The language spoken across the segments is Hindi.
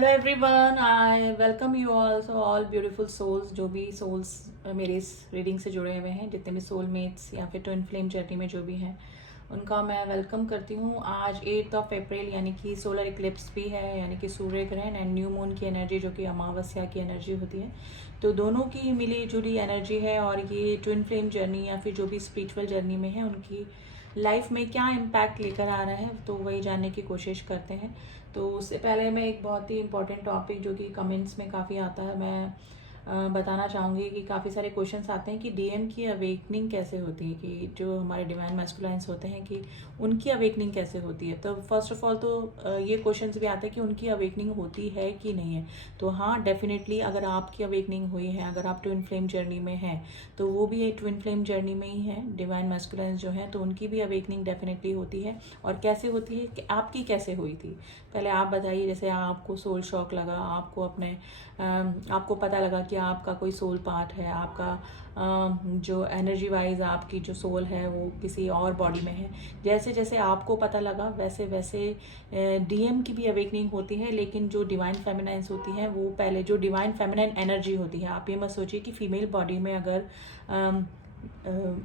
Hello everyone, I welcome you all. So all beautiful souls, जो भी सोल्स मेरे इस रीडिंग से जुड़े हुए हैं, जितने भी सोलमेट्स या फिर ट्विन फ्लेम जर्नी में जो भी हैं, उनका मैं वेलकम करती हूँ। आज 8 अप्रैल यानी कि सोलर इक्लिप्स भी है, यानी कि सूर्य ग्रहण एंड न्यू मून की एनर्जी, जो कि अमावस्या की एनर्जी होती है। तो दोनों की मिली जुली एनर्जी है, और ये ट्विन फ्लेम जर्नी या फिर जो भी स्पिरिचुअल जर्नी में है, उनकी लाइफ में क्या इम्पैक्ट लेकर आ रहा है, तो वही जानने की कोशिश करते हैं। तो उससे पहले मैं एक बहुत ही इम्पॉर्टेंट टॉपिक, जो कि कमेंट्स में काफ़ी आता है, मैं बताना चाहूँगी कि काफ़ी सारे क्वेश्चंस आते हैं कि डीएम की अवेकनिंग कैसे होती है, कि जो हमारे डिवाइन मैस्कुलाइंस होते हैं कि उनकी अवेकनिंग कैसे होती है। तो फर्स्ट ऑफ ऑल तो ये क्वेश्चंस भी आते हैं कि उनकी अवेकनिंग होती है कि नहीं है। तो हाँ, डेफिनेटली अगर आपकी अवेकनिंग हुई है, अगर आप ट्विन फ्लेम जर्नी में हैं, तो वो भी एक ट्विन फ्लेम जर्नी में ही है। डिवाइन मैस्कुलाइंस जो है, तो उनकी भी अवेकनिंग डेफिनेटली होती है। और कैसे होती है, कि आपकी कैसे हुई थी, पहले आप बताइए। जैसे आपको सोल शॉक लगा, आपको अपने आपको पता लगा कि आपका कोई सोल पार्ट है, आपका जो एनर्जी वाइज आपकी जो सोल है वो किसी और बॉडी में है। जैसे जैसे आपको पता लगा, वैसे वैसे डीएम की भी अवेकनिंग होती है। लेकिन जो डिवाइन फेमिनाइंस होती हैं, वो पहले जो डिवाइन फेमिनाइन एनर्जी होती है, आप ये मत सोचिए कि फीमेल बॉडी में अगर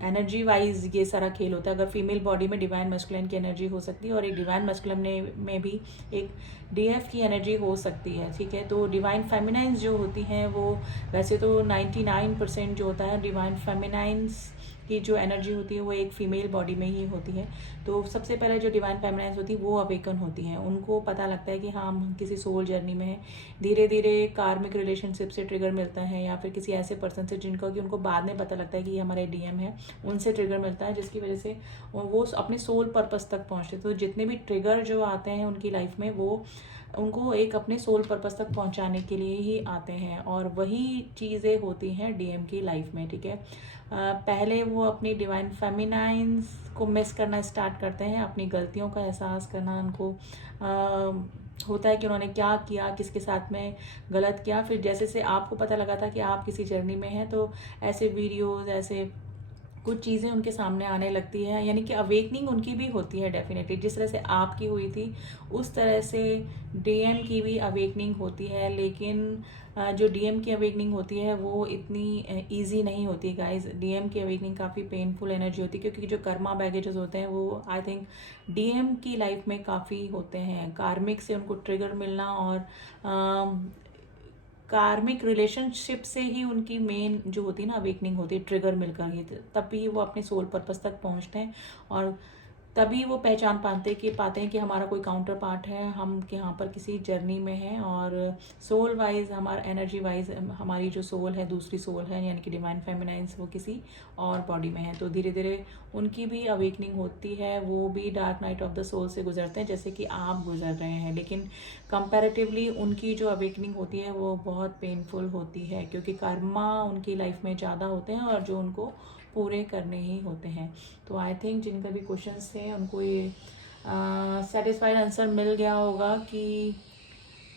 एनर्जी वाइज ये सारा खेल होता है। अगर फीमेल बॉडी में डिवाइन मैस्कुलिन की एनर्जी हो सकती है, और एक डिवाइन मैस्कुलिन में भी एक डीएफ की एनर्जी हो सकती है, ठीक है। तो डिवाइन फेमिनाइंस जो होती हैं, वो वैसे तो 99% जो होता है डिवाइन फेमिनाइंस की जो एनर्जी होती है, वो एक फीमेल बॉडी में ही होती है। तो सबसे पहले जो डिवाइन फेमिनाइंस होती है, वो अवेकन होती हैं। उनको पता लगता है कि हाँ, हम किसी सोल जर्नी में हैं। धीरे धीरे कार्मिक रिलेशनशिप से ट्रिगर मिलता है, या फिर किसी ऐसे पर्सन से जिनका कि उनको बाद में पता लगता है कि ये हमारे डीएम है, उनसे ट्रिगर मिलता है, जिसकी वजह से वो अपने सोल पर्पस तक पहुँचते। तो जितने भी ट्रिगर जो आते हैं उनकी लाइफ में, वो उनको एक अपने सोल पर्पस तक पहुंचाने के लिए ही आते हैं, और वही चीज़ें होती हैं डीएम की लाइफ में, ठीक है। पहले वो अपनी डिवाइन फेमिनाइंस को मिस करना स्टार्ट करते हैं, अपनी गलतियों का एहसास करना उनको होता है कि उन्होंने क्या किया, किसके साथ में गलत किया। फिर जैसे से आपको पता लगा था कि आप किसी जर्नी में हैं, तो ऐसे वीडियोस, ऐसे कुछ चीज़ें उनके सामने आने लगती है, यानी कि अवेकनिंग उनकी भी होती है डेफिनेटली। जिस तरह से आपकी हुई थी, उस तरह से डीएम की भी अवेकनिंग होती है। लेकिन जो डीएम की अवेकनिंग होती है, वो इतनी इजी नहीं होती गाइज। डीएम की अवेकनिंग काफ़ी पेनफुल एनर्जी होती है, क्योंकि जो कर्मा बैगेजेस होते हैं, वो आई थिंक डीएम की लाइफ में काफ़ी होते हैं। कार्मिक से उनको ट्रिगर मिलना, और कार्मिक रिलेशनशिप से ही उनकी मेन जो होती है ना अवेकनिंग होती है, ट्रिगर मिलकर ही, तभी वो अपने सोल पर्पस तक पहुंचते हैं। और तभी वो पहचान पाते हैं कि हमारा कोई काउंटर पार्ट है, हम यहाँ पर किसी जर्नी में हैं। और सोल वाइज, हमारा एनर्जी वाइज, हमारी जो सोल है, दूसरी सोल है, यानी कि डिवाइन फेमिनाइंस, वो किसी और बॉडी में है। तो धीरे धीरे उनकी भी अवेकनिंग होती है। वो भी dark night of the soul से गुजरते हैं, जैसे कि आप गुजर रहे हैं। लेकिन कंपैरेटिवली उनकी जो अवेकनिंग होती है, वो बहुत पेनफुल होती है, क्योंकि कर्मा उनकी लाइफ में ज़्यादा होते हैं, और जो उनको पूरे करने ही होते हैं। तो आई थिंक जिनका भी क्वेश्चंस थे, उनको ये सेटिस्फाइड आंसर मिल गया होगा कि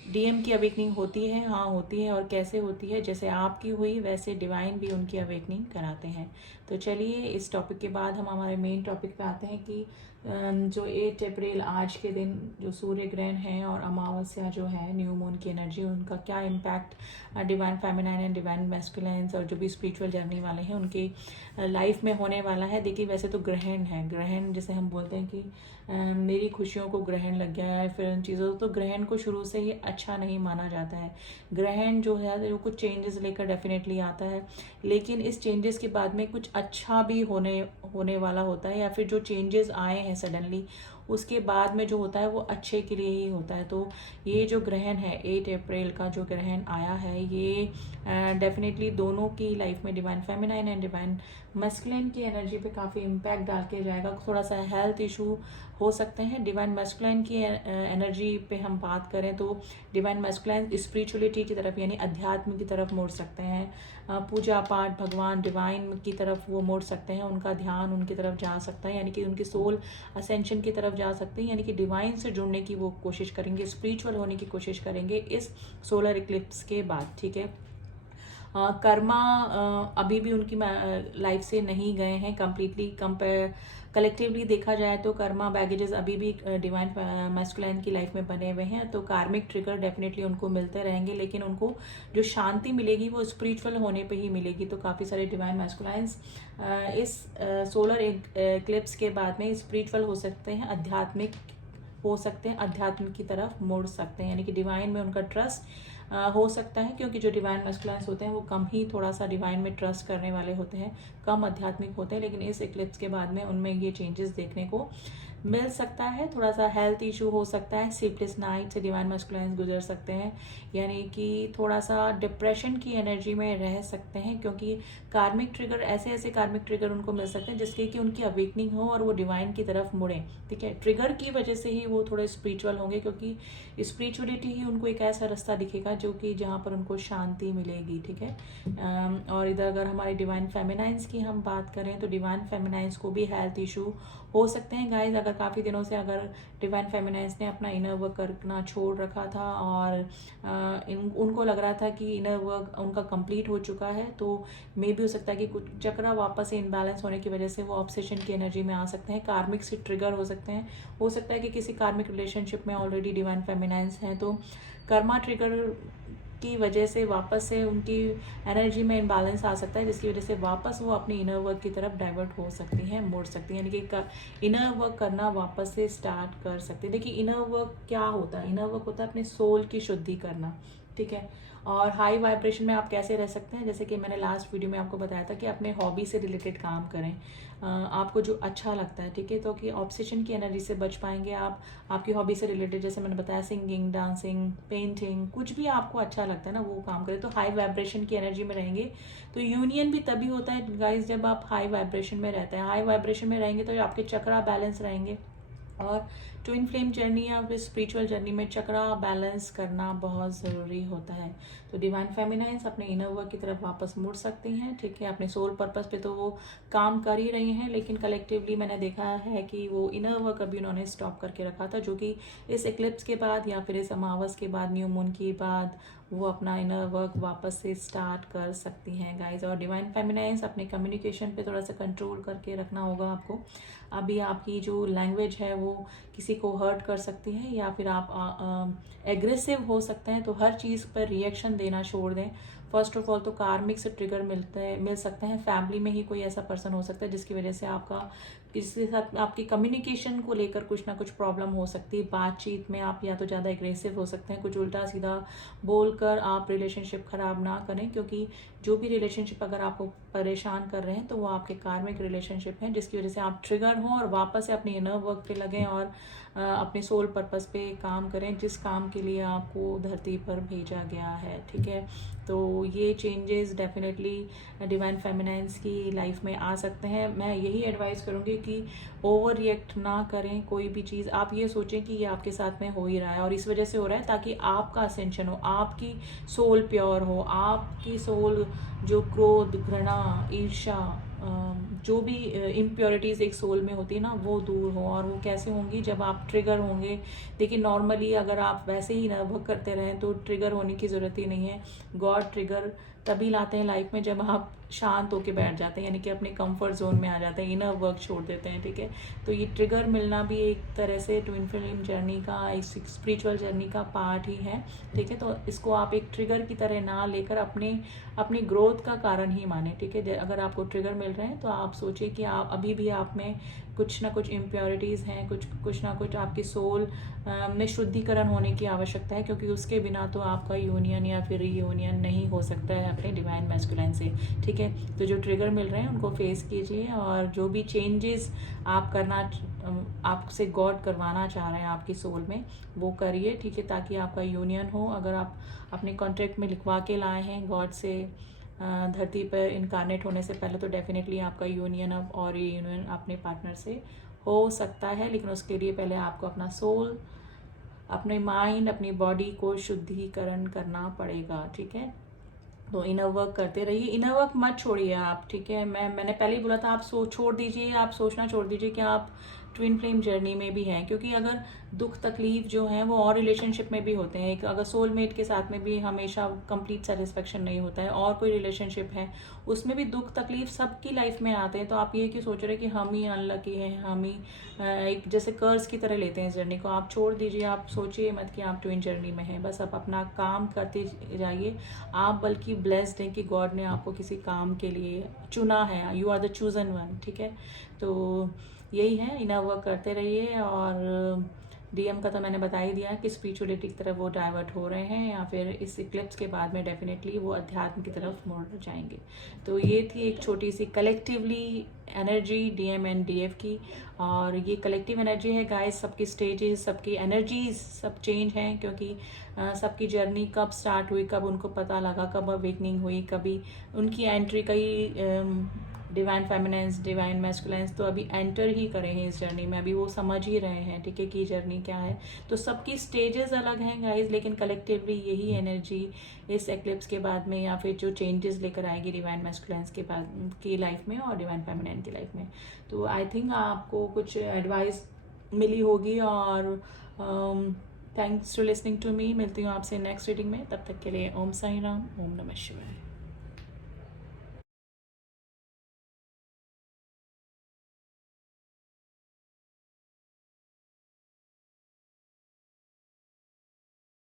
डीएम की अवेकनिंग होती है। हाँ, होती है, और कैसे होती है। जैसे आपकी हुई, वैसे डिवाइन भी उनकी अवेकनिंग कराते हैं। तो चलिए, इस टॉपिक के बाद हम हमारे मेन टॉपिक पे आते हैं कि जो 8 अप्रैल आज के दिन जो सूर्य ग्रहण है और अमावस्या जो है, न्यू मून की एनर्जी, उनका क्या impact divine feminine and divine masculines और जो भी स्पिरिचुअल जर्नी वाले हैं, उनकी लाइफ में होने वाला है। देखिए, वैसे तो ग्रहण है, ग्रहण जैसे हम बोलते हैं कि मेरी खुशियों को ग्रहण लग गया है, फिर उन चीज़ों, तो ग्रहण को शुरू से ही अच्छा नहीं माना जाता है। ग्रहण जो है, वो कुछ चेंजेस लेकर डेफिनेटली आता है, लेकिन इस चेंजेस के बाद में कुछ अच्छा भी होने वाला होता है, या फिर जो चेंजेस आए हैं सडनली, उसके बाद में जो होता है वो अच्छे के लिए ही होता है। तो ये जो ग्रहण है, 8 अप्रैल का जो ग्रहण आया है, ये डेफिनेटली दोनों की लाइफ में, divine feminine and divine masculine की एनर्जी पे काफ़ी इम्पैक्ट डाल के जाएगा। थोड़ा सा हेल्थ इशू हो सकते हैं। डिवाइन मैस्कुलिन की एनर्जी पे हम बात करें, तो डिवाइन मैस्कुलिन स्पिरिचुअलिटी की तरफ, यानी अध्यात्म की तरफ मोड़ सकते हैं। पूजा पाठ, भगवान, डिवाइन की तरफ वो मोड़ सकते हैं, उनका ध्यान उनकी तरफ जा सकता है, यानी कि उनकी सोल असेंशन की तरफ जा सकते हैं, यानी कि डिवाइन से जुड़ने की वो कोशिश करेंगे, स्पिरिचुअल होने की कोशिश करेंगे इस सोलर इक्लिप्स के बाद, ठीक है। कर्मा अभी भी उनकी लाइफ से नहीं गए हैं कंप्लीटली। कलेक्टिवली देखा जाए तो कर्मा बैगेजेस अभी भी डिवाइन मैस्कुलाइन की लाइफ में बने हुए हैं, तो कार्मिक ट्रिगर डेफिनेटली उनको मिलते रहेंगे, लेकिन उनको जो शांति मिलेगी वो स्पिरिचुअल होने पे ही मिलेगी। तो काफ़ी सारे डिवाइन मैस्कुलाइंस इस सोलर एक्लिप्स के बाद में स्पिरिचुअल हो सकते हैं, आध्यात्मिक हो सकते हैं, अध्यात्म की तरफ मुड़ सकते हैं, यानी कि डिवाइन में उनका ट्रस्ट हो सकता है, क्योंकि जो डिवाइन मैस्कुलाइंस होते हैं वो कम ही थोड़ा सा डिवाइन में ट्रस्ट करने वाले होते हैं, कम आध्यात्मिक होते हैं। लेकिन इस इक्लिप्स के बाद में उनमें ये चेंजेस देखने को मिल सकता है। थोड़ा सा हेल्थ इशू हो सकता है, स्लीपलेस नाइट से डिवाइन मैस्कुलाइंस गुजर सकते हैं, यानी कि थोड़ा सा डिप्रेशन की एनर्जी में रह सकते हैं, क्योंकि कार्मिक ट्रिगर ऐसे कार्मिक ट्रिगर उनको मिल सकते हैं जिसके कि उनकी अवेकनिंग हो और वो डिवाइन की तरफ मुड़े। ठीक है, ट्रिगर की वजह से ही वो थोड़े स्पिरिचुअल होंगे, क्योंकि स्पिरिचुअलिटी ही उनको एक ऐसा रास्ता दिखेगा जो कि जहाँ पर उनको शांति मिलेगी। ठीक है, और इधर अगर हमारे डिवाइन फेमिनाइंस की हम बात करें तो डिवाइन फेमिनाइंस को भी हेल्थ इशू हो सकते हैं गाइज। अगर काफ़ी दिनों से अगर डिवाइन फेमिनाइंस ने अपना इनर वर्क करना छोड़ रखा था और उनको लग रहा था कि इनर वर्क उनका कंप्लीट हो चुका है, तो मे भी हो सकता है कि कुछ चक्रा वापस से इनबैलेंस होने की वजह से वो ऑब्सेशन की एनर्जी में आ सकते हैं, कार्मिक से ट्रिगर हो सकते हैं। हो सकता है कि किसी कार्मिक रिलेशनशिप में ऑलरेडी डिवाइन फेमिनाइंस हैं, तो कर्मा ट्रिगर की वजह से वापस से उनकी एनर्जी में इम्बैलेंस आ सकता है, जिसकी वजह से वापस वो अपनी इनर वर्क की तरफ डाइवर्ट हो सकती हैं, मुड़ सकती हैं, यानी कि इनर वर्क करना वापस से स्टार्ट कर सकते हैं। देखिए इनर वर्क क्या होता है, इनर वर्क होता है अपने सोल की शुद्धि करना। ठीक है, और हाई वाइब्रेशन में आप कैसे रह सकते हैं, जैसे कि मैंने लास्ट वीडियो में आपको बताया था कि अपने हॉबी से रिलेटेड काम करें, आपको जो अच्छा लगता है। ठीक है, तो कि ऑब्सेशन की एनर्जी से बच पाएंगे आप। आपकी हॉबी से रिलेटेड जैसे मैंने बताया सिंगिंग, डांसिंग, पेंटिंग, कुछ भी आपको अच्छा लगता है ना वो काम करें, तो हाई वाइब्रेशन की एनर्जी में रहेंगे। तो यूनियन भी तभी होता है गाइज जब आप हाई वाइब्रेशन में रहते हैं। हाई वाइब्रेशन में रहेंगे तो आपके चक्रा बैलेंस रहेंगे, और ट्विन फ्लेम जर्नी या फिर स्पिरिचुअल जर्नी में चक्रा बैलेंस करना बहुत ज़रूरी होता है। तो डिवाइन फेमिनाइंस अपने इनर वर्क की तरफ वापस मुड़ सकती हैं। ठीक है, अपने सोल पर्पस पे तो वो काम कर ही रही हैं, लेकिन कलेक्टिवली मैंने देखा है कि वो इनर वर्क अभी उन्होंने स्टॉप करके रखा था, जो कि इस एक्लिप्स के बाद या फिर इस अमावस के बाद, न्यू मून के बाद वो अपना इनर वर्क वापस से स्टार्ट कर सकती हैं गाइज। और डिवाइन फेमिनाइंस अपने कम्युनिकेशन पे थोड़ा सा कंट्रोल करके रखना होगा आपको। अभी आपकी जो लैंग्वेज है वो किसी को हर्ट कर सकती है, या फिर आप एग्रेसिव हो सकते हैं, तो हर चीज़ पर रिएक्शन देना छोड़ दें। फर्स्ट ऑफ ऑल तो कार्मिक से ट्रिगर मिल सकते हैं, फैमिली में ही कोई ऐसा पर्सन हो सकता है जिसकी वजह से आपका किसी के साथ आपकी कम्युनिकेशन को लेकर कुछ ना कुछ प्रॉब्लम हो सकती है। बातचीत में आप या तो ज़्यादा एग्रेसिव हो सकते हैं, कुछ उल्टा सीधा बोलकर आप रिलेशनशिप खराब ना करें, क्योंकि जो भी रिलेशनशिप अगर आपको परेशान कर रहे हैं तो वो आपके कार्मिक रिलेशनशिप हैं, जिसकी वजह से आप ट्रिगर हों और वापस से अपनी इनर वर्क पे लगें और अपने सोल पर्पस पे काम करें, जिस काम के लिए आपको धरती पर भेजा गया है। ठीक है, तो ये चेंजेस डेफिनेटली डिवाइन फेमिनाइंस की लाइफ में आ सकते हैं। मैं यही एडवाइस करूँगी कि ओवर रिएक्ट ना करें कोई भी चीज़। आप ये सोचें कि ये आपके साथ में हो ही रहा है और इस वजह से हो रहा है ताकि आपका असेंशन हो, आपकी सोल प्योर हो, आपकी सोल जो क्रोध, घृणा, ईर्ष्या, जो भी इम्प्योरिटीज़ एक सोल में होती है ना वो दूर हो। और वो कैसे होंगी, जब आप ट्रिगर होंगे। देखिए नॉर्मली अगर आप वैसे ही नर्व करते रहें तो ट्रिगर होने की ज़रूरत ही नहीं है। गॉड ट्रिगर तभी लाते हैं लाइफ में जब आप शांत होके बैठ जाते हैं, यानी कि अपने कंफर्ट जोन में आ जाते हैं, इनर वर्क छोड़ देते हैं। ठीक है, तो ये ट्रिगर मिलना भी एक तरह से ट्विन फ्लेम जर्नी का, एक स्पिरिचुअल जर्नी का पार्ट ही है। ठीक है, तो इसको आप एक ट्रिगर की तरह ना लेकर अपनी ग्रोथ का कारण ही माने। ठीक है, अगर आपको ट्रिगर मिल रहे हैं तो आप सोचिए कि आप अभी भी आप में कुछ ना कुछ इम्प्योरिटीज़ हैं, कुछ ना कुछ आपकी सोल में शुद्धिकरण होने की आवश्यकता है, क्योंकि उसके बिना तो आपका यूनियन या फिर रीयूनियन नहीं हो सकता है अपने डिवाइन मैस्कुलाइन से। ठीक है, तो जो ट्रिगर मिल रहे हैं उनको फेस कीजिए, और जो भी चेंजेस आप आपसे गॉड करवाना चाह रहे हैं आपकी सोल में वो करिए। ठीक है, ताकि आपका यूनियन हो। अगर आप अपने कॉन्ट्रैक्ट में लिखवा के लाए हैं गॉड से धरती पर इनकारनेट होने से पहले, तो डेफिनेटली आपका यूनियन अब और ये यूनियन अपने पार्टनर से हो सकता है। लेकिन उसके लिए पहले आपको अपना सोल, अपने माइंड, अपनी बॉडी को शुद्धिकरण करना पड़ेगा। ठीक है, तो इनर वर्क करते रहिए, इनर वर्क मत छोड़िए आप। ठीक है, मैंने पहले ही बोला था आप छोड़ दीजिए, आप सोचना छोड़ दीजिए कि आप ट्विन फ्लेम जर्नी में भी हैं, क्योंकि अगर दुख तकलीफ जो है वो और रिलेशनशिप में भी होते हैं। एक अगर सोलमेट के साथ में भी हमेशा कंप्लीट सेटिस्फेक्शन नहीं होता है, और कोई रिलेशनशिप है उसमें भी दुख तकलीफ सबकी लाइफ में आते हैं। तो आप ये क्यों सोच रहे हैं कि हम ही अनलकी हैं, हम ही एक जैसे कर्ज की तरह लेते हैं इस जर्नी को। आप छोड़ दीजिए, आप सोचिए मत कि आप ट्विन जर्नी में हैं, बस आप अपना काम करते जाइए। आप बल्कि ब्लेस्ड हैं कि गॉड ने आपको किसी काम के लिए चुना है, you are the chosen one, ठीक है। तो यही है, इनर वर्क करते रहिए। और डीएम का तो मैंने बता ही दिया कि स्पिरिचुअलिटी की तरफ वो डाइवर्ट हो रहे हैं, या फिर इस इक्लिप्स के बाद में डेफिनेटली वो अध्यात्म की तरफ मुड़ जाएंगे। तो ये थी एक छोटी सी collectively energy DM and DF की। और ये कलेक्टिव एनर्जी है गाइस, सबकी स्टेजेस, सबकी एनर्जीज सब चेंज हैं, क्योंकि सबकी जर्नी कब स्टार्ट हुई, कब उनको पता लगा, कब अवेकनिंग हुई, कभी उनकी एंट्री कई डिवाइन फेमिनेंस, डिवाइन मैस्कुलेंस तो अभी एंटर ही करे हैं इस जर्नी में, अभी वो समझ ही रहे हैं, ठीक है, कि जर्नी क्या है। तो सबकी स्टेजेस अलग हैं गाइस, लेकिन कलेक्टिवली यही एनर्जी इस एक्लिप्स के बाद में, या फिर जो चेंजेस लेकर आएगी डिवाइन मैस्कुलेंस के बाद की लाइफ में और डिवाइन फेमिनेन की लाइफ में। तो आई थिंक आपको कुछ एडवाइस मिली होगी। और thanks to listening to me. मिलती हूँ आपसे नेक्स्ट रीडिंग में, तब तक के लिए ओम साई राम, ओम नमः शिवाय।